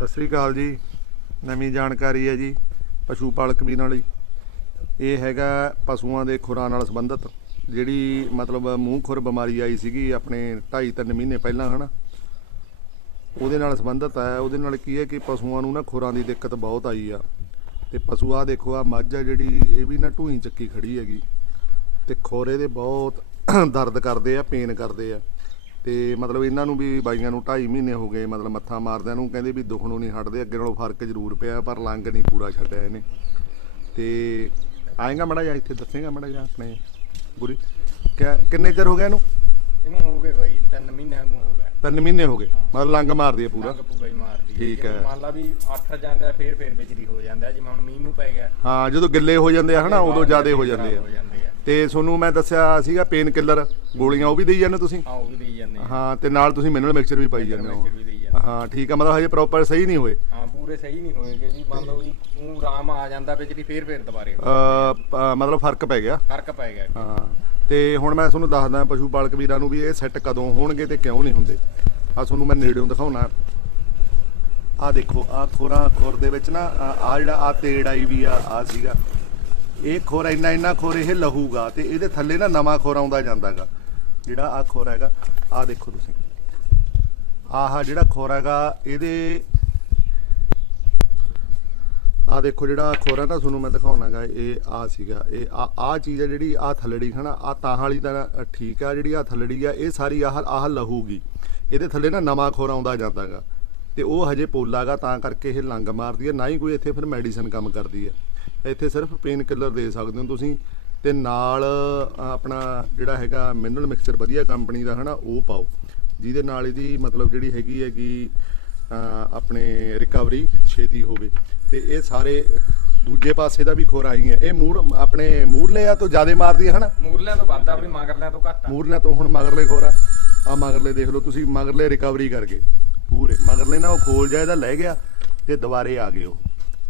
ਸਤਿ ਸ੍ਰੀ ਅਕਾਲ ਜੀ। ਨਵੀਂ ਜਾਣਕਾਰੀ ਹੈ ਜੀ ਪਸ਼ੂ ਪਾਲਕ ਵੀਰਾਂ ਲਈ। ਇਹ ਹੈਗਾ ਪਸ਼ੂਆਂ ਦੇ ਖੁਰਾਂ ਨਾਲ ਸੰਬੰਧਿਤ, ਜਿਹੜੀ ਮਤਲਬ ਮੂੰਹ ਖੁਰ ਬਿਮਾਰੀ ਆਈ ਸੀਗੀ ਆਪਣੇ 2.5 3 ਮਹੀਨੇ ਪਹਿਲਾਂ, ਹਨਾ? ਉਹਦੇ ਨਾਲ ਸੰਬੰਧਿਤ ਹੈ। ਉਹਦੇ ਨਾਲ ਕੀ ਹੈ ਕਿ ਪਸ਼ੂਆਂ ਨੂੰ ਨਾ ਖੁਰਾਂ ਦੀ ਦਿੱਕਤ ਬਹੁਤ ਆਈ ਆ। ਤੇ ਪਸ਼ੂ ਆ ਦੇਖੋ ਆ ਮੱਝ ਆ ਜਿਹੜੀ, ਇਹ ਵੀ ਨਾ ਢੂਈ ਚੱਕੀ ਖੜੀ ਹੈਗੀ। ਤੇ ਖੋਰੇ ਦੇ ਬਹੁਤ ਦਰਦ ਕਰਦੇ ਆ, ਪੇਨ ਕਰਦੇ ਆ। ਤੇ ਮਤਲਬ ਇਹਨਾਂ ਨੂੰ ਵੀ ਬਾਈਆਂ ਨੂੰ 2.5 ਮਹੀਨੇ ਹੋ ਗਏ ਮਤਲਬ ਮੱਥਾ ਮਾਰਦਿਆਂ ਨੂੰ ਕਹਿੰਦੇ ਵੀ ਦੁੱਖ ਨੂੰ ਨਹੀਂ ਹਟਦੇ ਅੱਗੇ ਨਾਲੋਂ ਫ਼ਰਕ ਜ਼ਰੂਰ ਪਿਆ ਪਰ ਲੰਗ ਨਹੀਂ ਪੂਰਾ ਛੱਡਿਆ ਇਹਨੇ। ਤੇ ਆਏਗਾ ਮੜਾ ਜਾ ਇੱਥੇ ਦੱਸੇਗਾ ਮੜਾ ਜਾ ਆਪਣੇ ਗੁਰੀ। ਕਿੰਨੇ ਚਿਰ ਹੋ ਗਿਆ ਇਹਨੂੰ? ਇਹਨੂੰ ਹੋ ਗਏ ਬਾਈ 3 ਮਹੀਨਿਆਂ ਨੂੰ ਹੋ ਗਿਆ। ਤਿੰਨ ਮਹੀਨੇ ਹੋ ਗਏ ਮਤਲਬ ਲੰਗ ਮਾਰਦੀ ਹੈ ਪੂਰਾ। ਮਾਰਦੀ ਠੀਕ ਹੈ। ਮੰਨ ਲਾ ਵੀ 8 ਜਾਂਦਾ ਫੇਰ ਫੇਰ ਵਿਚਰੀ ਹੋ ਜਾਂਦਾ ਜਿਵੇਂ ਹੁਣ ਮੀਂਹ ਨੂੰ ਪੈ ਗਿਆ। ਹਾਂ ਜਦੋਂ ਗਿੱਲੇ ਹੋ ਜਾਂਦੇ ਆ ਹਨਾ ਉਦੋਂ ਜ਼ਿਆਦੇ ਹੋ ਜਾਂਦੇ ਆ। ਹੋ ਜਾਂਦੇ ਆ। ਤੇ ਤੁਹਾਨੂੰ ਮੈਂ ਦੱਸਿਆ ਸੀਗਾ ਪੇਨ ਕਿਲਰ ਗੋਲੀਆਂ ਉਹ ਵੀ ਦੇਈ ਜਾਂਦੇ ਤੁਸੀਂ? ਹਾਂ ਉਹ ਵੀ ਦੇਈ ਜਾਂਦੇ ਆ। ਹਾਂ ਤੇ ਨਾਲ ਤੁਸੀਂ ਮਿਨਰਲ ਮਿਕਸਚਰ ਵੀ ਪਾਈ ਜਾਂਦੇ ਹੋ ਮਿਕਸਚਰ ਵੀ ਦੇਈ ਜਾਂਦੇ ਹਾਂ ਠੀਕ ਆ ਮਤਲਬ ਹਜੇ ਪ੍ਰੋਪਰ ਸਹੀ ਨਹੀਂ ਹੋਏ। ਹਾਂ ਪੂਰੇ ਸਹੀ ਨਹੀਂ ਹੋਏਗੇ ਜੀ ਮੰਨ ਲਓ ਵੀ ਉਹ ਆਰਾਮ ਆ ਜਾਂਦਾ ਵਿਚਰੀ ਫੇਰ ਫੇਰ ਦੁਬਾਰੇ ਹੋ। ਅ, ਪ- ਮਤਲਬ ਫ਼ਰਕ ਪੈ ਗਿਆ। ਫ਼ਰਕ ਪੈ ਗਿਆ ਹਾਂ ਤੇ ਹੁਣ ਮੈਂ ਤੁਹਾਨੂੰ ਦੱਸਦਾ ਪਸ਼ੂ ਪਾਲਕ ਵੀਰਾਂ ਨੂੰ ਵੀ ਇਹ ਸੈੱਟ ਕਦੋਂ ਹੋਣਗੇ ਤੇ ਕਿਉਂ ਨਹੀਂ ਹੁੰਦੇ। ਆ ਤੁਹਾਨੂੰ ਮੈਂ ਨੇੜਿਓਂ ਦਿਖਾਉਣਾ। ਆ ਦੇਖੋ ਆ ਖੋਰਾ ਖੋਰ ਦੇ ਵਿੱਚ ਨਾ ਆ ਜਿਹੜਾ ਆ ਤੇੜ ਆਈ ਵੀ ਆ ਆ ਸੀਗਾ। ਇਹ ਖੋਰ ਇੰਨਾ ਇੰਨਾ ਖੋਰ ਇਹ ਲਹੂਗਾ ਤੇ ਇਹਦੇ ਥੱਲੇ ਨਾ ਨਵਾਂ ਖੋਰ ਆਉਂਦਾ ਜਾਂਦਾਗਾ। ਜਿਹੜਾ ਆ ਖੋਰ ਹੈਗਾ ਆ ਦੇਖੋ ਤੁਸੀਂ। ਆਹ ਜਿਹੜਾ ਖੋਰ ਹੈਗਾ, ਇਹਦੇ ਆ ਦੇਖੋ ਜਿਹੜਾ ਖੋਰਾ ਨਾ, ਤੁਹਾਨੂੰ ਮੈਂ ਦਿਖਾਉਣਾਗਾ ਇਹ ਆ ਸੀਗਾ। ਇਹ ਆ ਆ ਚੀਜ਼ ਹੈ ਜਿਹੜੀ ਆ ਥੱਲੜੀ, ਹਨਾ? ਆ ਤਾਂ ਵਾਲੀ ਤਾਂ ਠੀਕ ਆ, ਜਿਹੜੀ ਆ ਥੱਲੜੀ ਆ, ਇਹ ਸਾਰੀ ਆਹ ਆਹ ਲਹੂਗੀ। ਇਹਦੇ ਥੱਲੇ ਨਾ ਨਵਾਂ ਖੋਰਾ ਆਉਂਦਾ ਜਾਂਦਾਗਾ ਤੇ ਉਹ ਹਜੇ ਪੋਲਾਗਾ ਤਾਂ ਕਰਕੇ ਇਹ ਲੰਗ ਮਾਰਦੀ ਹੈ। ਨਾ ਹੀ ਕੋਈ ਇੱਥੇ ਫਿਰ ਮੈਡੀਸਨ ਕੰਮ ਕਰਦੀ ਹੈ। ਇੱਥੇ ਸਿਰਫ ਪੇਨ ਕਿਲਰ ਦੇ ਸਕਦੇ ਹੋ ਤੁਸੀਂ। ਤੇ ਨਾਲ ਆਪਣਾ ਜਿਹੜਾ ਹੈਗਾ ਮਿਨਰਲ ਮਿਕਸਚਰ ਵਧੀਆ ਕੰਪਨੀ ਦਾ ਹਨਾ ਉਹ ਪਾਓ। ਜਿਹਦੇ ਨਾਲ ਇਹਦੀ ਮਤਲਬ ਜਿਹੜੀ ਹੈਗੀ ਹੈਗੀ ਆਪਣੇ ਰਿਕਵਰੀ ਛੇਤੀ ਹੋਵੇ। ਤੇ ਇਹ ਸਾਰੇ ਦੂਜੇ ਪਾਸੇ ਦਾ ਵੀ ਖੋਰਾ ਹੀ ਹੈ। ਇਹ ਮੂੜ ਆਪਣੇ ਮੂਰਲੇ ਆ ਤੋਂ ਜ਼ਿਆਦਾ ਮਾਰਦੀ ਹੈ ਹਨਾ? ਮੂਰਲਿਆਂ ਤੋਂ ਵੱਧ ਆ ਵੀ ਮਗਰਲਿਆਂ ਤੋਂ ਘੱਟ ਆ। ਮੂਰਲੇ ਤੋਂ ਹੁਣ ਮਗਰਲੇ ਖੋਰਾ। ਆ ਮਗਰਲੇ ਦੇਖ ਲਓ ਤੁਸੀਂ ਮਗਰਲੇ ਰਿਕਵਰੀ ਕਰਕੇ। ਪੂਰੇ ਮਗਰਲੇ ਨਾ ਉਹ ਖੋਲ ਜਾ ਇਹਦਾ ਲੈ ਗਿਆ ਤੇ ਦੁਬਾਰੇ ਆ ਗਏ ਉਹ।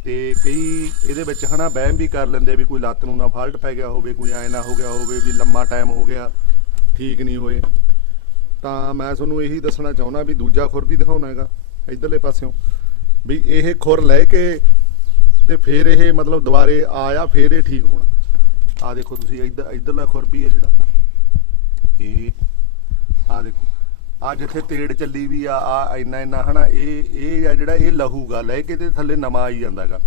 ਤੇ ਕਈ ਇਹਦੇ ਵਿੱਚ ਹਨਾ ਬਹਿਮ ਵੀ ਕਰ ਲੈਂਦੇ ਵੀ ਕੋਈ ਲੱਤ ਨੂੰ ਨਾ ਫਾਲਟ ਪੈ ਗਿਆ ਹੋਵੇ, ਕੋਈ ਐ ਨਾ ਹੋ ਗਿਆ ਹੋਵੇ ਵੀ ਲੰਮਾ ਟਾਈਮ ਹੋ ਗਿਆ, ਠੀਕ ਨਹੀਂ ਹੋਏ। ਤਾਂ ਮੈਂ ਤੁਹਾਨੂੰ ਇਹੀ ਦੱਸਣਾ ਚਾਹੁੰਦਾ ਵੀ ਦੂਜਾ ਖੁਰ ਵੀ ਦਿਖਾਉਣਾ ਹੈਗਾ ਇਧਰਲੇ ਪਾਸਿਓਂ, ਵੀ ਇਹ ਖੁਰ ਲੈ ਕੇ ਤੇ ਫਿਰ ਇਹ ਮਤਲਬ ਦੁਬਾਰੇ ਆਇਆ, ਫਿਰ ਇਹ ਠੀਕ ਹੋਣਾ। ਆ ਦੇਖੋ ਤੁਸੀਂ ਇਧਰ ਇਧਰਲਾ ਖੁਰ ਵੀ ਹੈ ਜਿਹੜਾ ਇਹ ਆ ਦੇਖੋ ਆ ਜਿੱਥੇ ਤੇੜ ਚੱਲੀ ਵੀ ਆ ਆ ਇੰਨਾ ਇੰਨਾ ਹਨਾ ਇਹ ਇਹ ਆ ਜਿਹੜਾ ਇਹ ਲਹੂਗਾ ਲੈ ਕੇ ਤੇ ਥੱਲੇ ਨਵਾਂ ਆਈ ਜਾਂਦਾਗਾ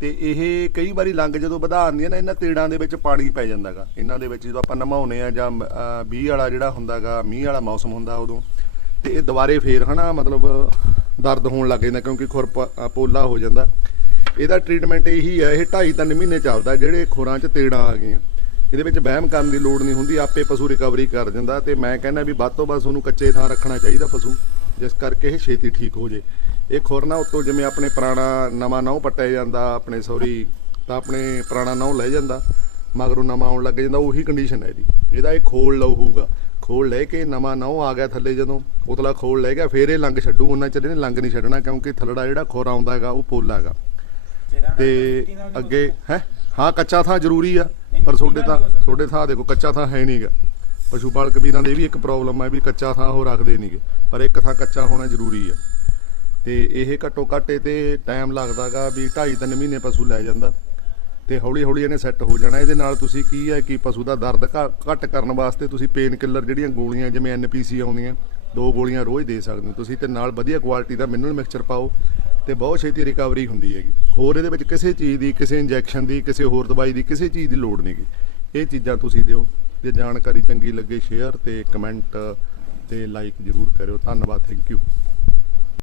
ਤੇ ਇਹ ਕਈ ਵਾਰੀ ਲੰਗ ਜਦੋਂ ਵਧਾ ਆਉਂਦੀਆਂ ਨਾ ਇਹਨਾਂ ਤੇੜਾਂ ਦੇ ਵਿੱਚ ਪਾਣੀ ਪੈ ਜਾਂਦਾਗਾ ਇਹਨਾਂ ਦੇ ਵਿੱਚ ਜਦੋਂ ਆਪਾਂ ਨਮਾਉਨੇ ਆ ਜਾਂ ਅ, ਵੀਹ ਵਾਲਾ ਜਿਹੜਾ ਹੁੰਦਾਗਾ ਮੀਂਹ ਵਾਲਾ ਮੌਸਮ ਹੁੰਦਾ ਉਦੋਂ ਤੇ ਇਹ ਦੁਬਾਰੇ ਫੇਰ ਹਨਾ ਮਤਲਬ ਦਰਦ ਹੋਣ ਲੱਗ ਜਾਂਦਾ ਕਿਉਂਕਿ ਖੁਰ ਪੋਲਾ ਹੋ ਜਾਂਦਾ। ਇਹਦਾ ਟ੍ਰੀਟਮੈਂਟ ਇਹੀ ਹੈ ਇਹ 2.5 3 ਮਹੀਨੇ ਚੱਲਦਾ ਜਿਹੜੇ ਖੁਰਾਂ 'ਚ ਤੇੜਾਂ ਆ ਗਈਆਂ। ਇਹਦੇ ਵਿੱਚ ਵਹਿਮ ਕਰਨ ਦੀ ਲੋੜ ਨਹੀਂ ਹੁੰਦੀ ਆਪੇ ਪਸ਼ੂ ਰਿਕਵਰੀ ਕਰ ਜਾਂਦਾ ਤੇ ਮੈਂ ਕਹਿੰਦਾ ਵੀ ਵੱਧ ਤੋਂ ਵੱਧ ਉਹਨੂੰ ਕੱਚੇ ਥਾਂ ਰੱਖਣਾ ਚਾਹੀਦਾ ਪਸ਼ੂ ਜਿਸ ਕਰਕੇ ਇਹ ਛੇਤੀ ਠੀਕ ਹੋ ਜੇ। ਇਹ ਖੁਰ ਨਾ ਉੱਤੋਂ ਜਿਵੇਂ ਆਪਣੇ ਪੁਰਾਣਾ ਨਵਾਂ ਨਹੁੰ ਪੱਟਿਆ ਜਾਂਦਾ ਆਪਣੇ ਸੌਰੀ ਤਾਂ ਆਪਣੇ ਪੁਰਾਣਾ ਨਹੁੰ ਲੈ ਜਾਂਦਾ ਮਗਰੋਂ ਨਵਾਂ ਆਉਣ ਲੱਗ ਜਾਂਦਾ ਉਹੀ ਕੰਡੀਸ਼ਨ ਹੈ ਇਹਦੀ। ਇਹਦਾ ਇਹ ਖੋਲ ਲਊਗਾ ਖੋਲ ਲੈ ਕੇ ਨਵਾਂ ਨਹੁੰ ਆ ਗਿਆ ਥੱਲੇ ਜਦੋਂ ਉਤਲਾ ਖੋਲ ਲੈ ਗਿਆ ਫੇਰ ਇਹ ਲੰਗ ਛੱਡੂ ਉਹਨਾਂ ਚਿਰ ਇਹਨੇ ਲੰਗ ਨਹੀਂ ਛੱਡਣਾ ਕਿਉਂਕਿ ਥੱਲੜਾ ਜਿਹੜਾ ਖੋਰ ਆਉਂਦਾ ਹੈਗਾ ਉਹ ਪੋਲਾ ਹੈਗਾ। ਤੇ ਅੱਗੇ ਹੈ? ਹਾਂ ਕੱਚਾ ਥਾਂ ਜ਼ਰੂਰੀ ਆ। ਪਰ ਤੁਹਾਡੇ ਤਾਂ ਤੁਹਾਡੇ ਥਾਂ ਦੇਖੋ, ਕੱਚਾ ਥਾਂ ਹੈ ਨਹੀਂਗਾ ਪਸ਼ੂ ਪਾਲਕ ਵੀਰਾਂ ਦੇ ਵੀ ਇੱਕ ਪ੍ਰੋਬਲਮ ਹੈ ਵੀ ਕੱਚਾ ਥਾਂ ਉਹ ਰੱਖਦੇ ਨਹੀਂਗੇ ਪਰ ਇੱਕ ਥਾਂ ਕੱਚਾ ਹੋਣਾ ਜ਼ਰੂਰੀ ਆ। ਤੇ ਇਹ ਘੱਟੋ ਘੱਟ ਤੇ ਟਾਈਮ ਲੱਗਦਾਗਾ ਵੀ 2.5 3 ਮਹੀਨੇ ਪਸ਼ੂ ਲੈ ਜਾਂਦਾ। ਤੇ ਹੌਲੀ ਹੌਲੀ ਇਹਨੇ ਸੈੱਟ ਹੋ ਜਾਣਾ। ਇਹਦੇ ਨਾਲ ਤੁਸੀਂ ਕੀ ਹੈ ਕਿ ਪਸ਼ੂ ਦਾ ਦਰਦ ਘੱਟ ਕਰਨ ਵਾਸਤੇ ਤੁਸੀਂ ਪੇਨ ਕਿਲਰ ਜਿਹੜੀਆਂ ਗੋਲੀਆਂ, ਜਿਵੇਂ ਐਨਪੀਸੀ ਆਉਂਦੀਆਂ, ਦੋ ਗੋਲੀਆਂ ਰੋਜ਼ ਦੇ ਸਕਦੇ ਹੋ ਤੁਸੀਂ ਤੇ ਨਾਲ ਵਧੀਆ ਕੁਆਲਿਟੀ ਦਾ ਮਿਨਰਲ ਮਿਕਸਚਰ ਪਾਓ। ਤੇ ਬਹੁਤ ਛੇਤੀ ਰਿਕਵਰੀ ਹੁੰਦੀ ਹੈਗੀ। ਹੋਰ ਇਹਦੇ ਵਿੱਚ ਕਿਸੇ ਚੀਜ਼ ਦੀ, ਕਿਸੇ ਇੰਜੈਕਸ਼ਨ ਦੀ, ਕਿਸੇ ਹੋਰ ਦਵਾਈ ਦੀ, ਕਿਸੇ ਚੀਜ਼ ਦੀ ਲੋੜ ਨਹੀਂਗੀ ਇਹ ਚੀਜ਼ਾਂ ਤੁਸੀਂ ਦਿਓ। ਜੇ ਜਾਣਕਾਰੀ ਚੰਗੀ ਲੱਗੇ ਸ਼ੇਅਰ ਤੇ ਕਮੈਂਟ ਤੇ ਲਾਈਕ ਜ਼ਰੂਰ ਕਰਿਓ। ਧੰਨਵਾਦ ਥੈਂਕ ਯੂ